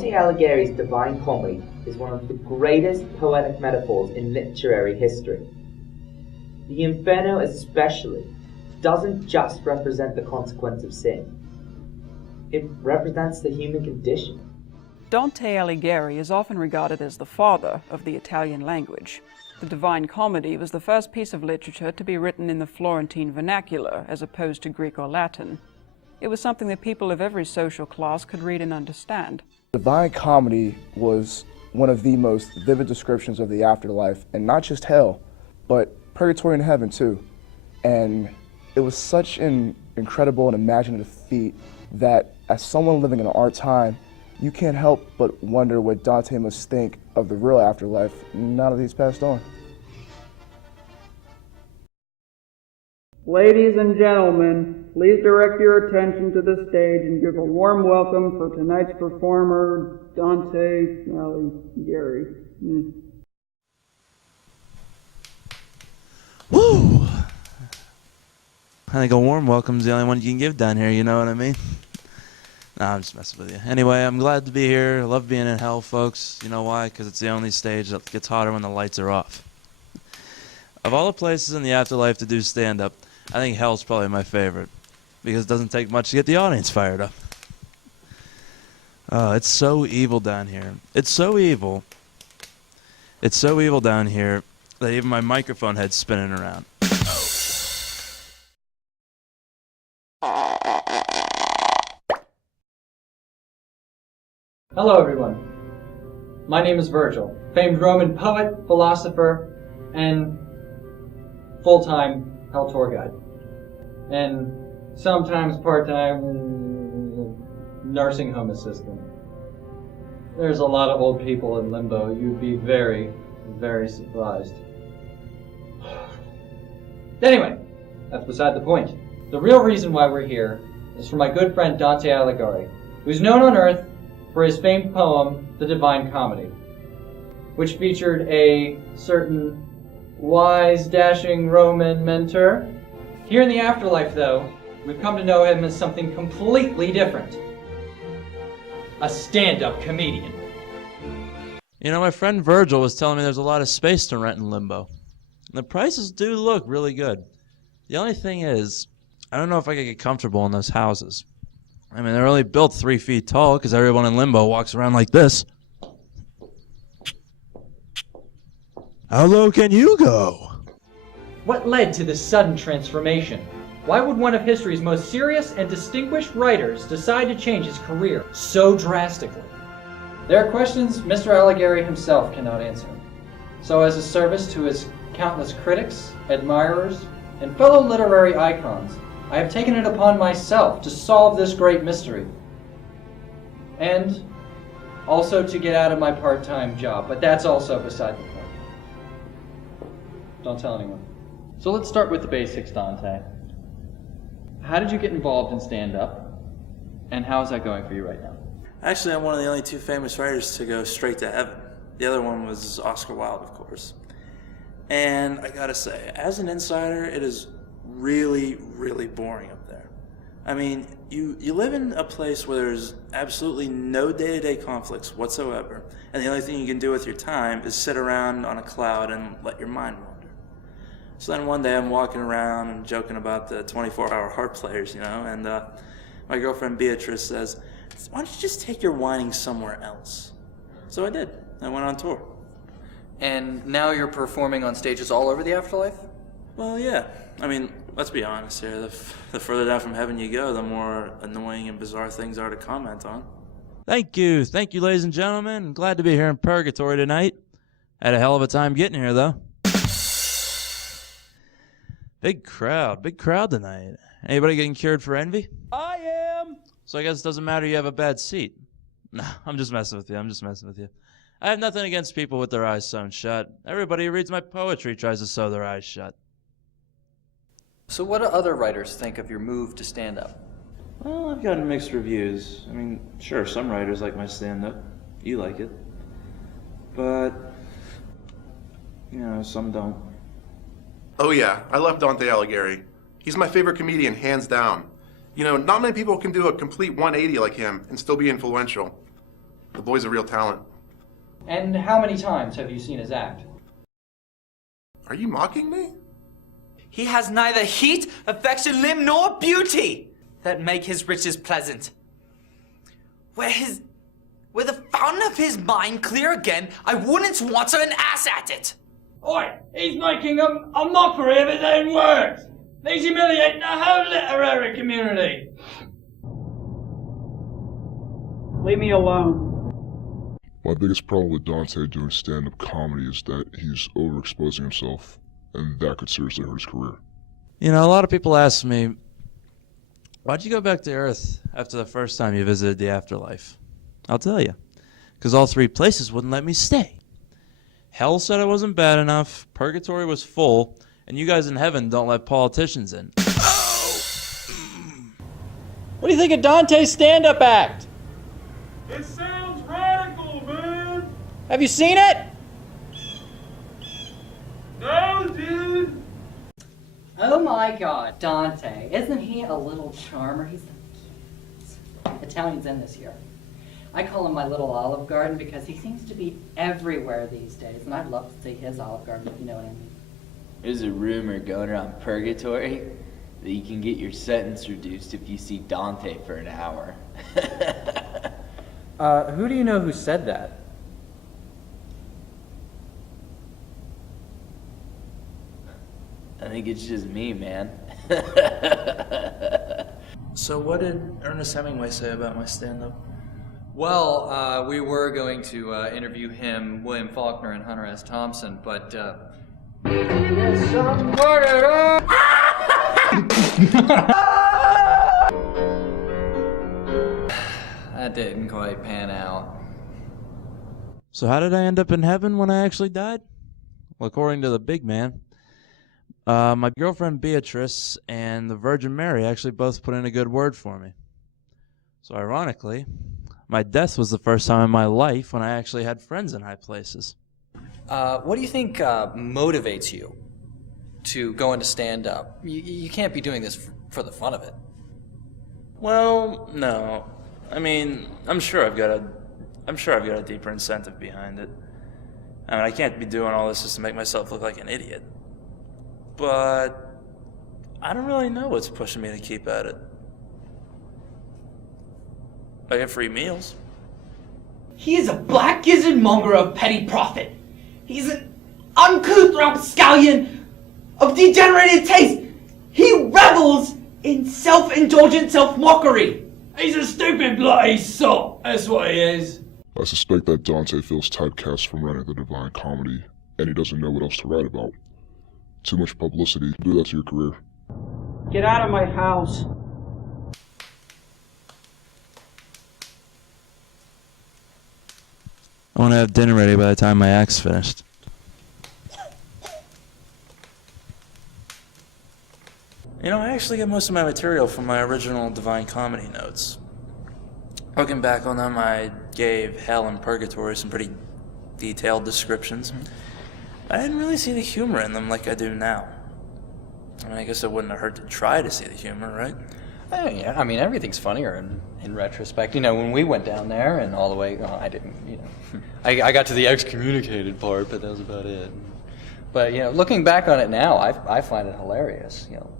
Dante Alighieri's Divine Comedy is one of the greatest poetic metaphors in literary history. The Inferno especially doesn't just represent the consequence of sin. It represents the human condition. Dante Alighieri is often regarded as the father of the Italian language. The Divine Comedy was the first piece of literature to be written in the Florentine vernacular as opposed to Greek or Latin. It was something that people of every social class could read and understand. Divine Comedy was one of the most vivid descriptions of the afterlife, and not just hell, but purgatory and heaven too. And it was such an incredible and imaginative feat that as someone living in our time, you can't help but wonder what Dante must think of the real afterlife now that he's passed on. Ladies and gentlemen, please direct your attention to the stage and give a warm welcome for tonight's performer, Dante Alighieri. Woo! I think a warm welcome's the only one you can give down here, you know what I mean? Nah, I'm just messing with you. Anyway, I'm glad to be here. I love being in hell, folks. You know why? Because it's the only stage that gets hotter when the lights are off. Of all the places in the afterlife to do stand-up, I think hell's probably my favorite, because it doesn't take much to get the audience fired up. It's so evil down here. It's so evil. It's so evil down here that even my microphone head's spinning around. Hello everyone, my name is Virgil, famed Roman poet, philosopher, and full-time hell tour guide, and sometimes part-time nursing home assistant. There's a lot of old people in limbo. You'd be very, very surprised. Anyway, that's beside the point. The real reason why we're here is for my good friend Dante Alighieri, who's known on Earth for his famed poem, The Divine Comedy, which featured a certain wise, dashing Roman mentor. Here in the afterlife, though, we've come to know him as something completely different. A stand-up comedian. You know, my friend Virgil was telling me there's a lot of space to rent in limbo. And the prices do look really good. The only thing is, I don't know if I could get comfortable in those houses. I mean, they're only built 3 feet tall because everyone in limbo walks around like this. How low can you go? What led to this sudden transformation? Why would one of history's most serious and distinguished writers decide to change his career so drastically? There are questions Mr. Alighieri himself cannot answer. So as a service to his countless critics, admirers, and fellow literary icons, I have taken it upon myself to solve this great mystery. And also to get out of my part-time job, but that's also beside the point. Don't tell anyone. So let's start with the basics, Dante. How did you get involved in stand-up, and how is that going for you right now? Actually, I'm one of the only 2 famous writers to go straight to heaven. The other one was Oscar Wilde, of course. And I gotta say, as an insider, it is really, really boring up there. I mean, you live in a place where there's absolutely no day-to-day conflicts whatsoever, and the only thing you can do with your time is sit around on a cloud and let your mind wander. So then one day I'm walking around and joking about the 24-hour harp players, you know, and my girlfriend Beatrice says, "Why don't you just take your whining somewhere else?" So I did. I went on tour. And now you're performing on stages all over the afterlife? Well, yeah. I mean, let's be honest here. The further down from heaven you go, the more annoying and bizarre things are to comment on. Thank you, ladies and gentlemen. I'm glad to be here in Purgatory tonight. Had a hell of a time getting here, though. Big crowd tonight. Anybody getting cured for envy? I am! So I guess it doesn't matter you have a bad seat. No, I'm just messing with you. I have nothing against people with their eyes sewn shut. Everybody who reads my poetry tries to sew their eyes shut. So what do other writers think of your move to stand-up? Well, I've gotten mixed reviews. I mean, sure, some writers like my stand-up. You like it. But, you know, some don't. Oh yeah, I love Dante Alighieri. He's my favorite comedian, hands down. You know, not many people can do a complete 180 like him and still be influential. The boy's a real talent. And how many times have you seen his act? Are you mocking me? He has neither heat, affection, limb, nor beauty that make his riches pleasant. Were the fountain of his mind clear again, I wouldn't want an ass at it. Oi, he's making a mockery of his own works. He's humiliating the whole literary community. Leave me alone. My biggest problem with Dante doing stand-up comedy is that he's overexposing himself, and that could seriously hurt his career. You know, a lot of people ask me, why'd you go back to Earth after the first time you visited the afterlife? I'll tell you. Because all three places wouldn't let me stay. Hell said I wasn't bad enough, purgatory was full, and you guys in heaven don't let politicians in. What do you think of Dante's stand-up act? It sounds radical, man. Have you seen it? No, dude. Oh my God, Dante. Isn't he a little charmer? He's the cutest. Italian's in this year. I call him my little Olive Garden because he seems to be everywhere these days, and I'd love to see his Olive Garden, if you know what I mean. There's a rumor going around purgatory that you can get your sentence reduced if you see Dante for an hour. Who do you know who said that? I think it's just me, man. So what did Ernest Hemingway say about my stand-up? Well, we were going to interview him, William Faulkner, and Hunter S. Thompson, but that didn't quite pan out. So how did I end up in heaven when I actually died? Well, according to the big man, my girlfriend Beatrice and the Virgin Mary actually both put in a good word for me. So ironically, my death was the first time in my life when I actually had friends in high places. What do you think motivates you to go into stand-up? You can't be doing this for the fun of it. Well, no. I mean, I'm sure I've got a deeper incentive behind it. I mean, I can't be doing all this just to make myself look like an idiot. But I don't really know what's pushing me to keep at it. I get free meals. He is a black gizzard monger of petty profit. He's an uncouth rapscallion of degenerated taste. He revels in self-indulgent self-mockery. He's a stupid bloody sot. That's what he is. I suspect that Dante feels typecast from writing the Divine Comedy, and he doesn't know what else to write about. Too much publicity can do that to your career. Get out of my house. I want to have dinner ready by the time my act's finished. You know, I actually get most of my material from my original Divine Comedy notes. Looking back on them, I gave Hell and Purgatory some pretty detailed descriptions. I didn't really see the humor in them like I do now. I mean, I guess it wouldn't have hurt to try to see the humor, right? Yeah, I mean, everything's funnier in retrospect. You know, when we went down there and all the way, well, I didn't, you know. I got to the excommunicated part, but that was about it. But, you know, looking back on it now, I find it hilarious. You know,